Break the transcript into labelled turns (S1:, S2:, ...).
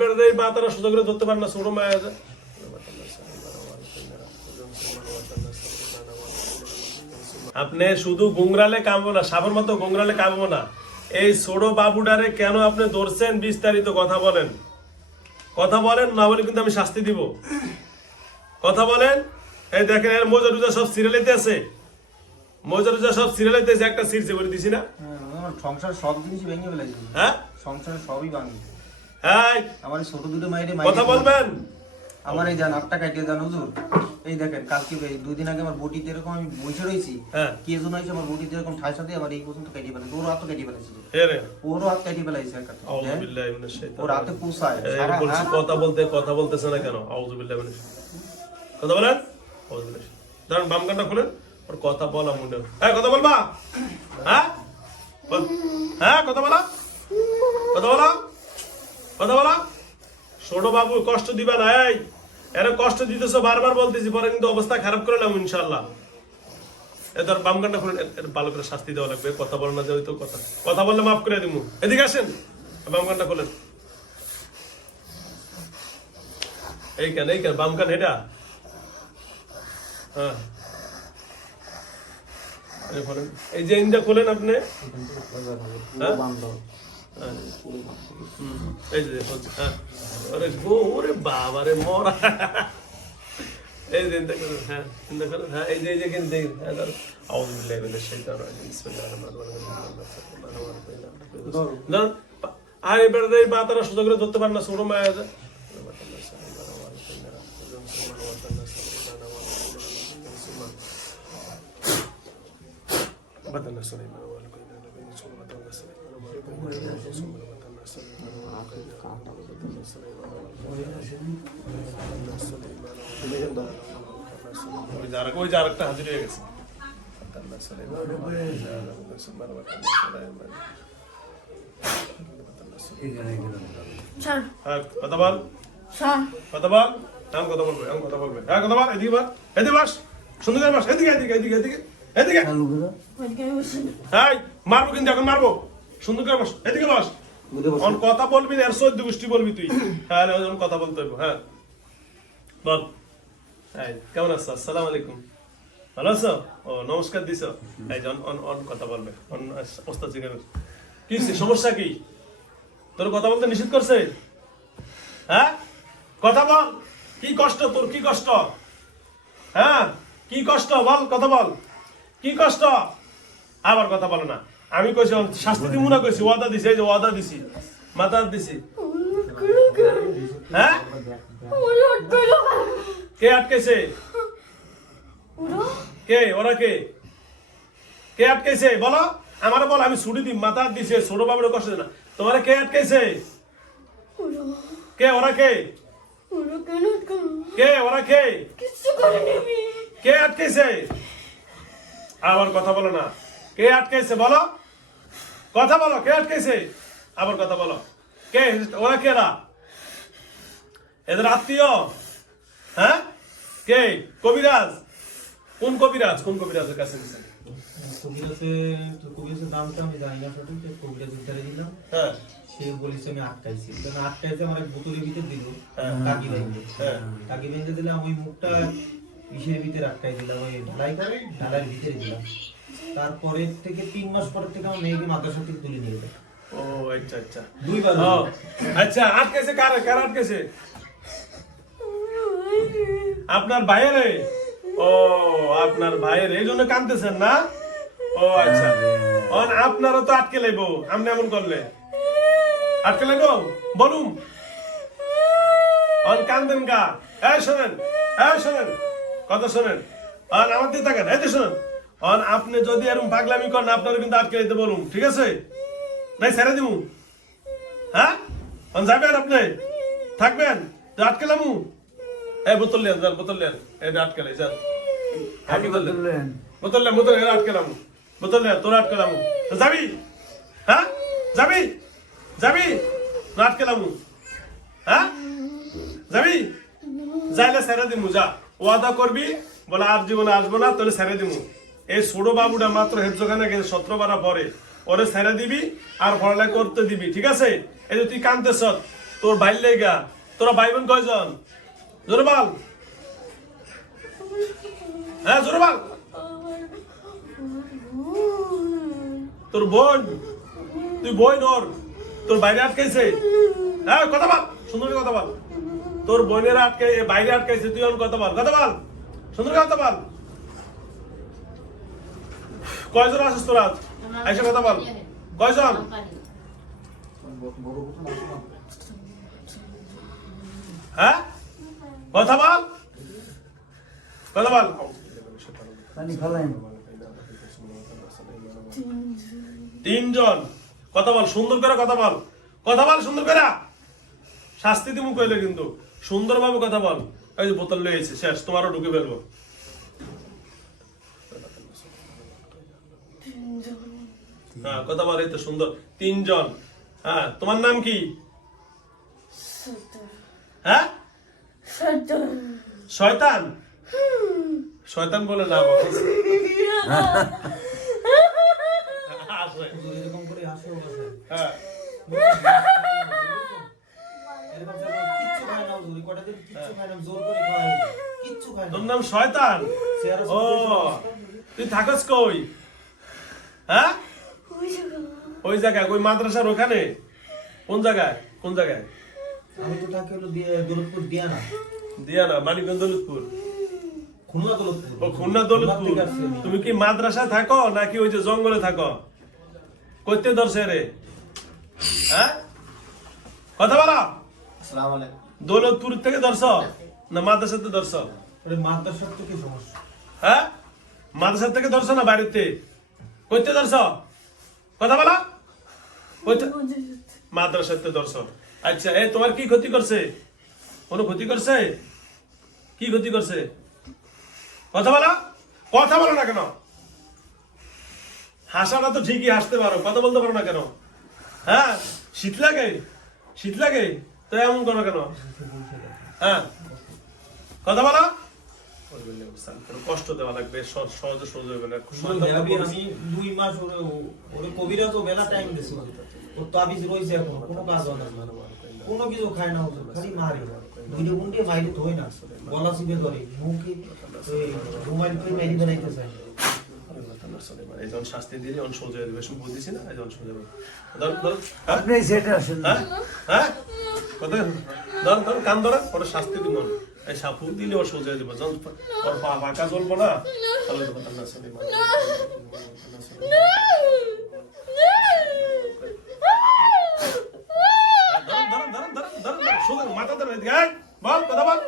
S1: বেড়াতে এই বাতারা সুযোগ করে ধরতে পারে না ছোট মায়া আছে। আপনি শুধু গুংরালে কামবো না সাপের মতো গুংরালে কামবো না। এই ছোট বাবুডারে কেন আপনি ধরছেন? বিস্তারিত কথা বলেন। কথা বলেন না বলে কিন্তু আমি শাস্তি দিব। কথা বলেন এই দেখেন এর মোজা টুজা সব সিরিয়ালেতে আছে। মোজা টুজা সব সিরিয়ালিতে আছে একটা সিরছে বলে দিছি না।
S2: হ্যাঁ, সংসার সব জিনিস ভেঙে ফেলাইছি
S1: হ্যাঁ?
S2: সংসার সবই ভাঙি। আমার ছোট দুটো মাইরে
S1: কথা বলবেন?
S2: আমার এই যান আটটা কাটিয়ে যান হুজুর। এই দেখেন কালকে দুই দিন আগে আমার বটিতে এরকম আমি বসে রয়েছি
S1: হ্যাঁ।
S2: কে জন হয়েছে আমার বটিতে এরকম ঠাই সাথে আমার এই পর্যন্ত কাটিয়ে ফেলেছে ওর হাতও কাটিয়ে ফেলেছে
S1: এ রে।
S2: ওরও হাত হাতে।
S1: মিনাশ শাইতানির
S2: ওর হাতে পুষায়। সারা
S1: বলছি কথা বলতে কথা বলতেছে না কেন? আউযু বিল্লাহি মিনাশ কথা বলেন? আউযু বিল্লাহি দাঁড়ান বাম কানটা খুলেন। ওর কথা বলা মনে। হ্যাঁ। কথা বলবা? হ্যাঁ? হ্যাঁ কথা বলা? কথা বলা? কথা বলা। ছোট বাবু কষ্ট দিবা না, এই। এরা কষ্ট দিতেছো, বারবার বলতেছি, পরে কিন্তু অবস্থা খারাপ করে নাম ইনশাল্লাহ এ ধর, বাম কানটা খুলেন এর- এর ভালো করে শাস্তি দেওয়া লাগবে, কথা বলে না যে হয়তো কথা। কথা বললে মাফ করে দিব এদিকে আসেন। বাম কানটা খোলেন এই কেন এই কেন, বাম কান এটা? হ্যাঁ। এই এই যে ইন্দা খোলেন আপনি। হ্যাঁ? হ্যাঁ। হুম, এই যে হচ্ছে, হ্যাঁ। ওরে গো, ওরে বাবা রে মরা এই যে ইন্দা খোলেন, হ্যাঁ, ইন্দা খোলেন, হ্যাঁ, এই যে, এই যে কিন্তু এই, হ্যাঁ, ধরো। আউযু বিল্লাহি মিনাশ শাইতানির রাজিম, বিসমিল্লাহির রহমানির রহিম। ধরুন, আর এই বেড়াতে এই বাতারা সুযোগ করে ধরতে পারে না ছোট মায়া আছে بدنا سليمان হাজির হয়ে গেছে কথা বলবে কথা বলবে। হ্যাঁ এদিকে এদিকে বাস। সুন্দর বাস এদিকে এদিকে এদিকে এদিকে এদিকে। মারবো কিন্তু এখন মারবো। সুন্দর করে বাস এদিকে বাস। অন কথা বলবি না, এর চোদ্দ গোষ্ঠী বলবি তুই। হ্যাঁ এখন কথা বলতে হইব হ্যাঁ। বল। এই, কেমন আছো? আসসালামু আলাইকুম। ভালো আছো? ও নমস্কার দিছ। এই অন অন অন কথা বলবে অন ওস্তাদ জিজ্ঞাসা কি সমস্যা কি? তোর কথা বলতে নিষেধ করছে? হ্যাঁ? কথা বল। কি কষ্ট তোর কি কষ্ট? হ্যাঁ? কি কষ্ট? বল কথা বল। কি কষ্ট? আবার কথা বলো না। আমি কইছি শাস্তি দিব না কইছি, ওয়াদা দিছি, এই যে ওয়াদা দিছি মাথা দিছি। হ্যাঁ? কে আটকেছে? কে, ওরা কে? কে আটকেছে? বলো, আমারে বল, আমি ছুটি দিই মাথা দিছে, ছোট বাবুর কষ্ট না। তোমার কে আটকেছে? কে, ওরা কে? কে, ওরা কে? কে আটকেছে? আবার কথা বলো না। কে আটকেছে, বলো? কথা বলো কে আটকেছে? আবার কথা বলো। কে? ওরা কেরা? এদের আত্মীয়? হ্যাঁ? কে? কবিরাজ? কোন কবিরাজ? কোন কবিরাজের কাছে নিছেন
S2: কবিরাজের নামটা আমি জানি না সঠিক কবিরাজের দ্বারা দিলাম।
S1: হ্যাঁ।
S2: সে বলেছে আমি আটকাইছি। কারণ আটকাইছে আমার এক বোতলের ভিতর দিল।
S1: হ্যাঁ।
S2: টাকি ভেঙে।
S1: হ্যাঁ।
S2: টাকি ভেঙে দিলাম ওই মুখটা ইসের ভিতরে আটকাই দিলাম ওই ঢালাই করে ঢালাইয়ের ভিতরে দিলাম। তারপরে থেকে তিন মাস পরে থেকে আমার মেয়েকে মাদ্রাসা থেকে তুলে নিয়ে
S1: ও আচ্ছা আচ্ছা।
S2: দুইবার
S1: আচ্ছা আটকেছে কার কার আটকেছে? আপনার ভাইয়েরে? ও আপনার ভাইয়ের এই জন্য কানতেছেন না? ও আচ্ছা। অন আপনারও তো আটকে লাইব আপনি এমন করলে। আটকে লাইব? বলুন। অন কান্দেন গা। এই শোনেন এই শোনেন। কথা শোনেন। অন আমার দিকে থাকেন এই তো শোনেন। অন আপনি যদি এরকম পাগলামি করেন আপনারা কিন্তু আটকে লাইতে বলুন ঠিক আছে? নাই ছেড়ে দিমু। হ্যাঁ? যাবেন আপনি? থাকবেন? তো আটকে লামু। এই বোতল লেন যান বোতল লেন এটা আটকে লাই যান। হ্যাঁ, বোতল লেন বোতল লেন বোতল লেন আটকে লামু। বোতল লেন তোর আটকে লামু। যাবি? হ্যাঁ? যাবি? যাবি? আটকে লামু। হ্যাঁ? যাবি? যাইলে ছেড়ে দিমু যা। ওয়াদা করবি বলে আর জীবনে আসব না তোরে ছেড়ে দিমু। এই ছোট বাবুটা মাত্র হেফজোখানে গেছে, সতেরো বারা পরে। ওরে ছেড়ে দিবি আর পড়ালেখা করতে দিবি, ঠিক আছে? এই যে তুই কানতেছ তোর ভাই লেগা। তোরা ভাই বোন কয়জন? জোরে বল হ্যাঁ জোরে বল তোর বোন। তুই বোন ওর। তোর বাইরে আটকাইছে হ্যাঁ কথা বল সুন্দর কথা বল। তোর বোনের আটকে বাইরে আটকাইছে তুই ওর কথা বল কথা বল। সুন্দর কথা বল। কয়জন আসিস তোরা এসে কথা বল। কয়জন? হ্যাঁ? কথা বল। কথা বল। তিনজন। কথা বল, সুন্দর করে কথা বল। কথা বল, সুন্দর করে। শাস্তি দিমু কইলে কিন্তু। সুন্দরভাবে কথা বল। এই যে বোতল লয়েছে শেষ, তোমারও ঢুকে ফেলব। হ্যাঁ কথা বল তো সুন্দর। তিনজন। হ্যাঁ তোমার নাম কি? হ্যাঁ? শয়তান? শয়তান বলে না। হ্যাঁ। তোর নাম শয়তান? ও তুই থাকস কই? হ্যাঁ?
S3: ওই জায়গা?
S1: ওই জায়গায় ওই মাদ্রাসার ওখানে? কোন জায়গায়? কোন জায়গায়?
S2: আমি তো থাকি হলো দৌলতপুর দিয়া না।
S1: দিয়া না মানিকগঞ্জ দৌলতপুর?
S2: খুলনা দৌলতপুর।
S1: ও খুলনা দৌলতপুর?
S2: থেকে।
S1: তুমি কি মাদ্রাসায় থাকো নাকি ওই যে জঙ্গলে থাকো? করতে ধরছে রে। হ্যাঁ? কথা বলো।
S2: আসসালামু আলাইকুম।
S1: দৌলতপুর থেকে ধরছ? না মাদ্রাসাতে
S2: ওরে মাদ্রাসার তো কি সমস্যা।
S1: হ্যাঁ? মাদ্রাসা থেকে ধরছ না বাড়িতে? করতে ধরছ? কথা বলা। মাদ্রাসাতে ধরছ আচ্ছা এ তোমার কি ক্ষতি করছে? কোনো ক্ষতি করছে? কি ক্ষতি করছে? কথা বলা। কথা বলো না কেন? হাসাটা তো ঠিকই হাসতে পারো কথা বলতে পারো না কেন? হ্যাঁ শীত লাগে শীত লাগে তো এমন করো কেন? হ্যাঁ কথা বলা। কষ্ট দেওয়া লাগবে সহ- সহজে সহজে হবে না।
S2: আমি দুই মাস ওরে ওরে কবিরা তো বেলা টাইম দিছি ওর। তাবিজ রইছে এখন কোনো কাজ হয় না। কোনো কিছু খায় না খালি মারে। গুন্ডে তো না? গলা চিপে ধরে মুখে এই রুমাল মেরি বানাইতে চায়।
S1: এই শাস্তি দিলে সোজা দেবে শুভ দিছি না এই সোজা দেবে ধর ধর হ্যাঁ?
S4: আপনি সেটা
S1: হ্যাঁ? হ্যাঁ? কথা ধর ধর কান ধরে ওর শাস্তি দিব। এই সাপু দিলে ওর সোজা দেবো যখন ওর পা ফাঁকা চলবো না তাহলে তো ধর সোজা মাথা ধরে বল কথা বল